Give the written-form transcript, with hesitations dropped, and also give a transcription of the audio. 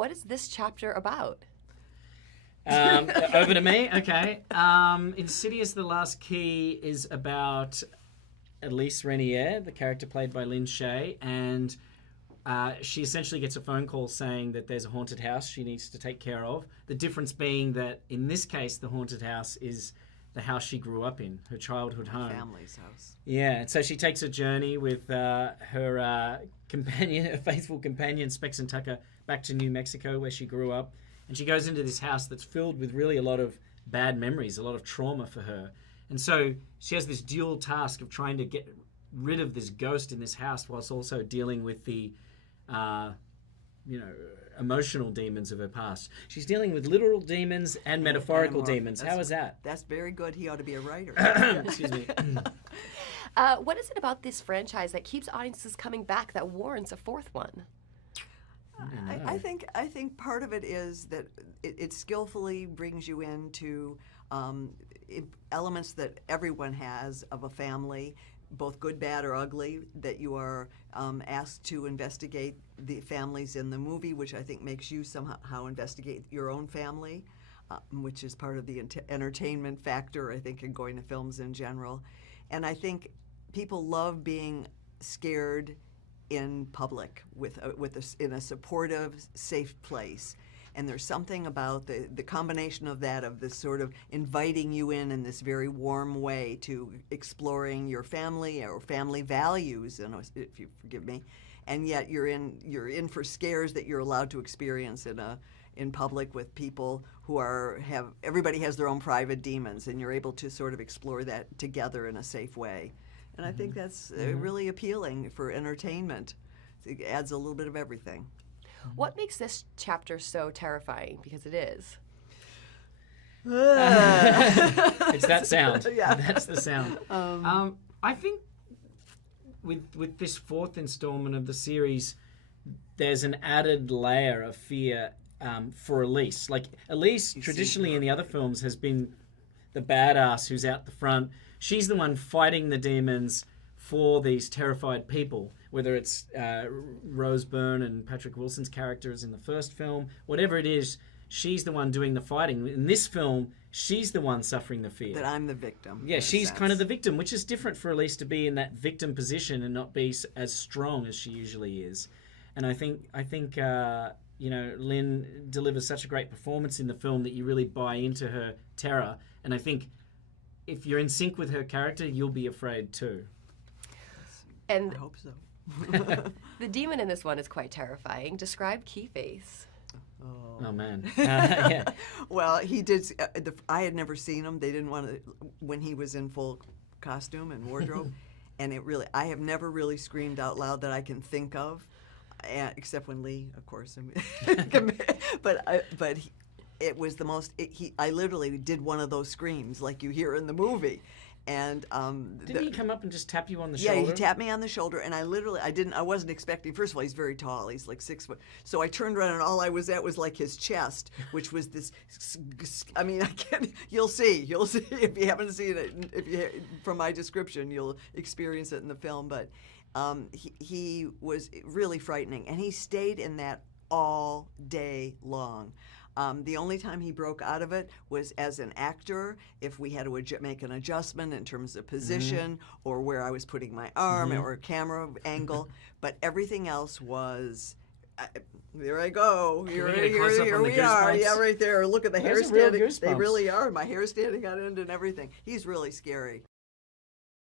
what is this chapter about? Over to me? Okay. Insidious, The Last Key is about Elise Rainier, the character played by Lin Shaye, and she essentially gets a phone call saying that there's a haunted house she needs to take care of. The difference being that in this case, the haunted house is the house she grew up in, her childhood home. Family's house. Yeah, and so she takes a journey with her companion, her faithful companion, Specs and Tucker, back to New Mexico where she grew up. And she goes into this house that's filled with really a lot of bad memories, a lot of trauma for her. And so she has this dual task of trying to get rid of this ghost in this house whilst also dealing with the, emotional demons of her past. She's dealing with literal demons and metaphorical demons. How is that? That's very good. He ought to be a writer. Excuse me. What is it about this franchise that keeps audiences coming back that warrants a fourth one? I think part of it is that it skillfully brings you into elements that everyone has of a family, both good, bad, or ugly, that you are asked to investigate the families in the movie, which I think makes you somehow investigate your own family, which is part of the entertainment factor, I think, in going to films in general. And I think people love being scared in public in a supportive, safe place. And there's something about the combination of that, of this sort of inviting you in this very warm way to exploring your family or family values, if you forgive me, and yet you're in for scares that you're allowed to experience in public with people who everybody has their own private demons, and you're able to sort of explore that together in a safe way. And I think that's really appealing for entertainment. It adds a little bit of everything. What makes this chapter so terrifying? Because it is. It's that sound. Yeah. That's the sound. I think with this fourth installment of the series, there's an added layer of fear for Elise. Like, Elise, traditionally in the other films, has been the badass who's out the front. She's the one fighting the demons for these terrified people, whether it's Rose Byrne and Patrick Wilson's characters in the first film, whatever it is, she's the one doing the fighting. In this film, she's the one suffering the fear. That I'm the victim. Yeah, she's kind of the victim, which is different for Elise to be in that victim position and not be as strong as she usually is. And I think Lin delivers such a great performance in the film that you really buy into her terror. And I think if you're in sync with her character, you'll be afraid too. And I hope so. the demon in this one is quite terrifying. Describe Keyface. Oh man. Yeah. Well, he did. I had never seen him. They didn't want to when he was in full costume and wardrobe, and I have never really screamed out loud that I can think of, except when Leigh, of course. It was the most. I literally did one of those screams like you hear in the movie. And didn't he come up and just tap you on the shoulder? Yeah, he tapped me on the shoulder, and I wasn't expecting. First of all, he's very tall. He's like 6 foot. So I turned around, and all I was at was like his chest, which was this. I mean, you'll see if you haven't seen it. From my description, you'll experience it in the film. But he was really frightening, and he stayed in that all day long. The only time he broke out of it was as an actor, if we had to make an adjustment in terms of position or where I was putting my arm or camera angle. But everything else was, there I go. Here we are. Yeah, right there. Look at the hair standing. They really are. My hair standing on end and everything. He's really scary.